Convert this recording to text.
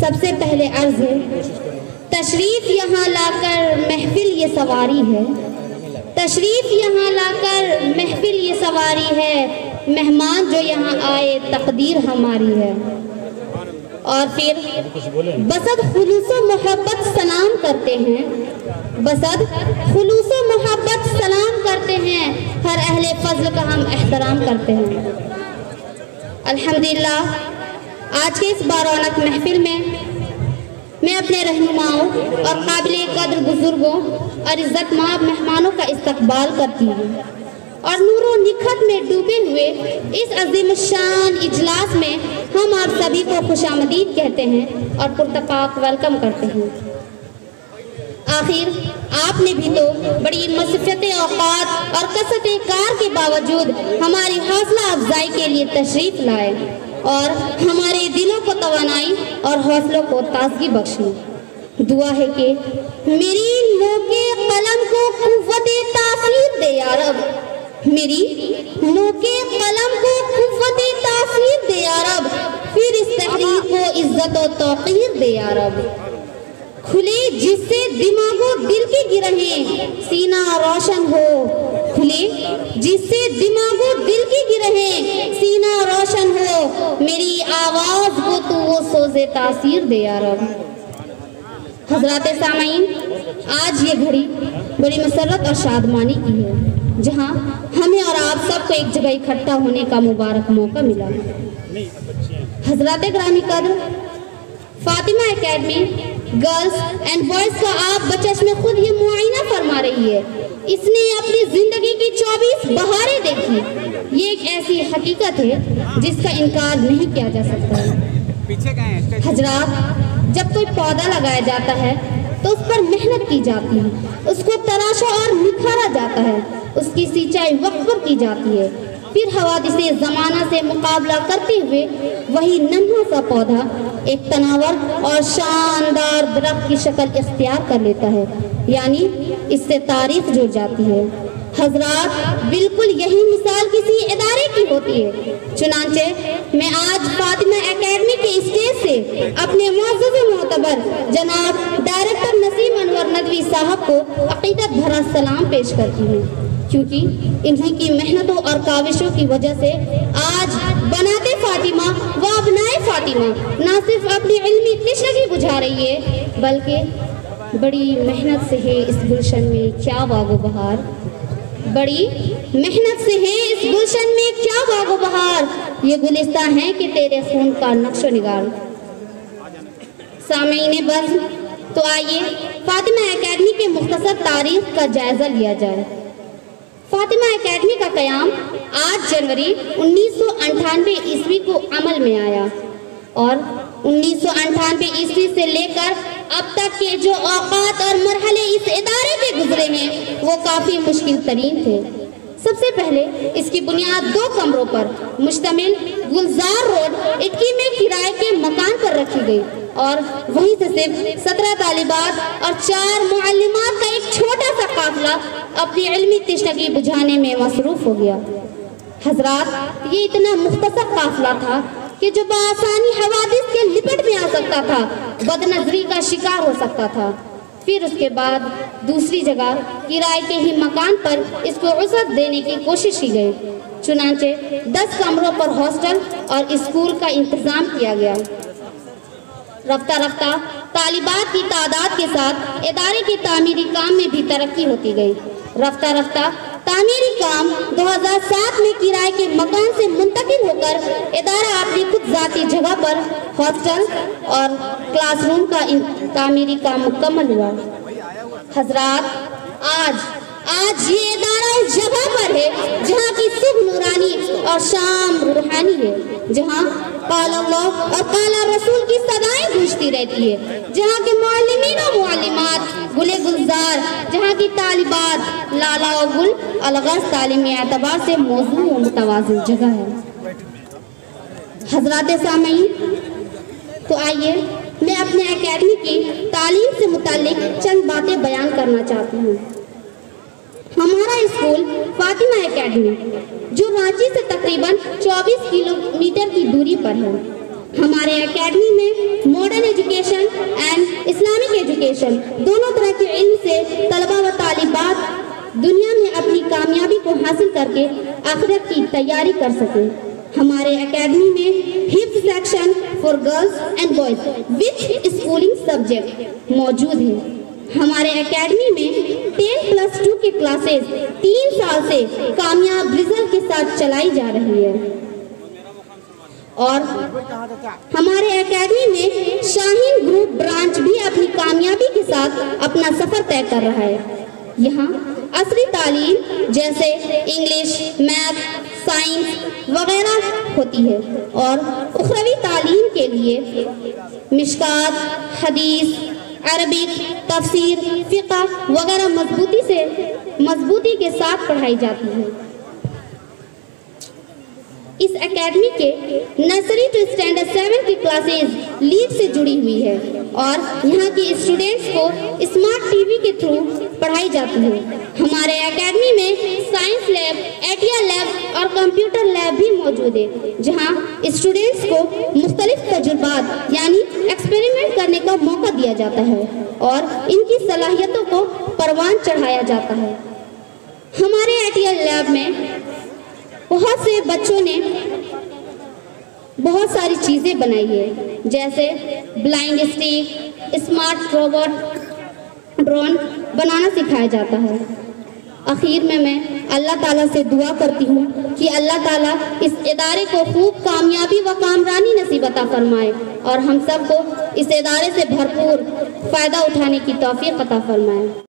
سب سے پہلے عرض ہے تشریف یہاں لا کر محفل یہ سواری ہے، تشریف یہاں لا کر محفل یہ سواری ہے، مہمان جو یہاں آئے تقدیر ہماری ہے۔ اور پھر بسد خلوص و محبت سلام کرتے ہیں، بسد خلوص و محبت سلام کرتے ہیں، ہر اہل فضل کا ہم احترام کرتے ہیں۔ الحمدللہ آج کے اس بارونق محفل میں اپنے رہنماؤں اور قابل قدر بزرگوں اور عزت مآب مہمانوں کا استقبال کرتی ہوں اور نور و نکھت میں ڈوبے ہوئے اس عظیم الشان اجلاس میں ہم آپ سبھی کو خوش آمدید کہتے ہیں اور پرتپاک ویلکم کرتے ہیں۔ آخر آپ نے بھی تو بڑی مصروفیت اوقات اور کثرت کار کے باوجود ہماری حوصلہ افزائی کے لیے تشریف لائے اور ہمارے دلوں کو توانائی اور حوصلوں کو تازگی بخشی۔ دعا ہے کہ میری نوکے قلم کو قوت تاثیر دے یا رب، میری نوکے قلم کو قوت تاثیر دے یا رب، پھر اس تحریر کو عزت و توقیر دے یا رب۔ کھلے جس سے دماغ و دل کی گرہیں سینہ روشن ہو، کھلے جس سے دماغ و دل کی گرہیں سینہ روشن ہو، میری آواز کو تو وہ سوز تاثیر دے یا رب۔ حضرات سامعین، آج یہ گھڑی بڑی مسرت اور شادمانی کی ہے جہاں ہمیں اور آپ سب کو ایک جگہ اکٹھا ہونے کا مبارک موقع ملا۔ حضرات گرامی قدر، Fatima academy girls and boys کا آپ بچشم خود یہ معائنہ فرما رہی ہے۔ اس نے اپنی زندگی کی 24 بہاریں دیکھی۔ یہ ایک ایسی حقیقت ہے جس کا انکار نہیں کیا جا سکتا۔ حضرات، جب کوئی پودا لگایا جاتا ہے تو اس پر محنت کی جاتی ہے، اس کو تراشا اور نکھارا جاتا ہے، اس کی سینچائی وقت پر کی جاتی ہے، پھر حوادث زمانہ سے مقابلہ کرتے ہوئے وہی ننھا سا پودا ایک تناور اور شاندار درخت کی شکل اختیار کر لیتا ہے، یعنی اس سے تاریخ جڑ جاتی ہے۔ حضرات، بالکل یہی مثال کسی ادارے کی ہوتی ہے۔ چنانچہ میں آج فاطمہ اکیڈمی کے اسٹیج سے اپنے معزز و معتبر جناب ڈائریکٹر نسیم انور ندوی صاحب کو عقیدت بھرا سلام پیش کرتی ہوں، کیونکہ انہی کی محنتوں اور کاوشوں کی وجہ سے آج بناتے فاطمہ و ابنائے فاطمہ نہ صرف اپنی علمی تشنگی بجھا رہی ہے بلکہ بڑی محنت سے ہے اس گلشن میں کیا باغ و بہار، بڑی محنت سے ہے اس گلشن میں کیا باغ و بہار، یہ گلستان ہے کہ تیرے خون کا نقش و نگار۔ سامعین بس، تو آئیے فاطمہ اکیڈمی کے مختصر تاریخ کا جائزہ لیا جائے۔ فاطمہ اکیڈمی کا قیام 8 جنوری 1998 عیسوی کو عمل میں آیا اور 1998 عیسوی سے لے کر اب تک کے جو اوقات اور مرحلے اس ادارے کے گزرے ہیں وہ کافی مشکل ترین تھے۔ سب سے پہلے اس کی بنیاد 2 کمروں پر مشتمل گلزار روڈ اٹکی میں کرائے کے مکان پر رکھی گئی اور وہیں سے صرف 17 طالبات اور 4 معلمات کا ایک چھوٹا سا قافلہ اپنی علمی تشنگی بجھانے میں مصروف ہو گیا۔ حضرات، یہ اتنا مختصر قافلہ تھا کہ جو بآسانی حوادث کے لپٹ میں آ سکتا تھا، بد نظری کا شکار ہو سکتا تھا۔ پھر اس کے بعد دوسری جگہ کرائے کے ہی مکان پر اس کو وسعت دینے کی کوشش کی گئی، چنانچہ 10 کمروں پر ہاسٹل اور اسکول کا انتظام کیا گیا۔ رفتہ رفتہ طالبات کی تعداد کے ساتھ ادارے کے تعمیری کام میں بھی ترقی ہوتی گئی۔ رفتہ رفتہ تعمیری کام 2007 میں کرائے کے مکان سے منتقل ہو کر ادارہ اپنی خود ذاتی جگہ پر ہاسٹل اور کلاس روم کا تعمیری کام مکمل ہوا۔ حضرات، آج یہ ادارہ اس جگہ پر ہے جہاں کی صبح نورانی اور شام روحانی ہے، جہاں قال اللہ اور قال رسول کی صدائیں گونجتی رہتی ہے، جہاں کے معلمین و معلمات گلے گلزار، جہاں کی طالبات لالا و گل الغرض تعلیمی اعتبار سے موضوع و متوازن جگہ ہے۔ حضرات سامعین، تو آئیے میں اپنے اکیڈمی کی تعلیم سے متعلق چند باتیں بیان کرنا چاہتی ہوں۔ ہمارا اسکول فاطمہ اکیڈمی جو رانچی سے تقریباً 24 کلومیٹر کی دوری پر ہے، ہمارے اکیڈمی میں ماڈرن ایجوکیشن ایجوکیشن، دونوں طرح کے علم سے طلبہ و طالبات دنیا میں اپنی کامیابی کو حاصل کر کے آخرت کی تیاری کر سکیں۔ ہمارے اکیڈمی میں حفظ section for girls and boys with schooling subject موجود ہے۔ ہمارے اکیڈمی میں 10+2 کی کلاسز 3 سال سے کامیاب رزلٹ کے ساتھ چلائی جا رہی ہے، اور ہمارے اکیڈمی میں شاہین گروپ برانچ بھی اپنی کامیابی کے ساتھ اپنا سفر طے کر رہا ہے۔ یہاں عصری تعلیم جیسے انگلش، میتھ، سائنس وغیرہ ہوتی ہے، اور اخروی تعلیم کے لیے مشکات، حدیث، عربک، تفسیر، فقہ وغیرہ مضبوطی کے ساتھ پڑھائی جاتی ہے۔ اس اکیڈمی کے نرسری ٹو اسٹینڈرڈ 7 کی کلاسز لیڈ سے جڑی ہوئی ہے، اور یہاں کی اسٹوڈنٹس کو اسمارٹ ٹی وی کے تھرو پڑھائی جاتی ہے۔ ہمارے اکیڈمی میں سائنس لیب، ایٹیا لیب اور کمپیوٹر لیب بھی موجود ہے، جہاں اسٹوڈنٹس کو مختلف تجربات یعنی ایکسپیریمنٹ کرنے کا موقع دیا جاتا ہے، اور ان کی صلاحیتوں کو پروان چڑھایا جاتا ہے۔ ہمارے ایٹیا لیب میں بہت سے بچوں نے بہت ساری چیزیں بنائی ہے، جیسے blind stick, smart robot, drone بنانا سکھایا جاتا ہے۔ آخر میں اللہ تعالیٰ سے دعا کرتی ہوں کہ اللہ تعالیٰ اس ادارے کو خوب کامیابی و کامرانی نصیب عطا فرمائے، اور ہم سب کو اس ادارے سے بھرپور فائدہ اٹھانے کی توفیق عطا فرمائے۔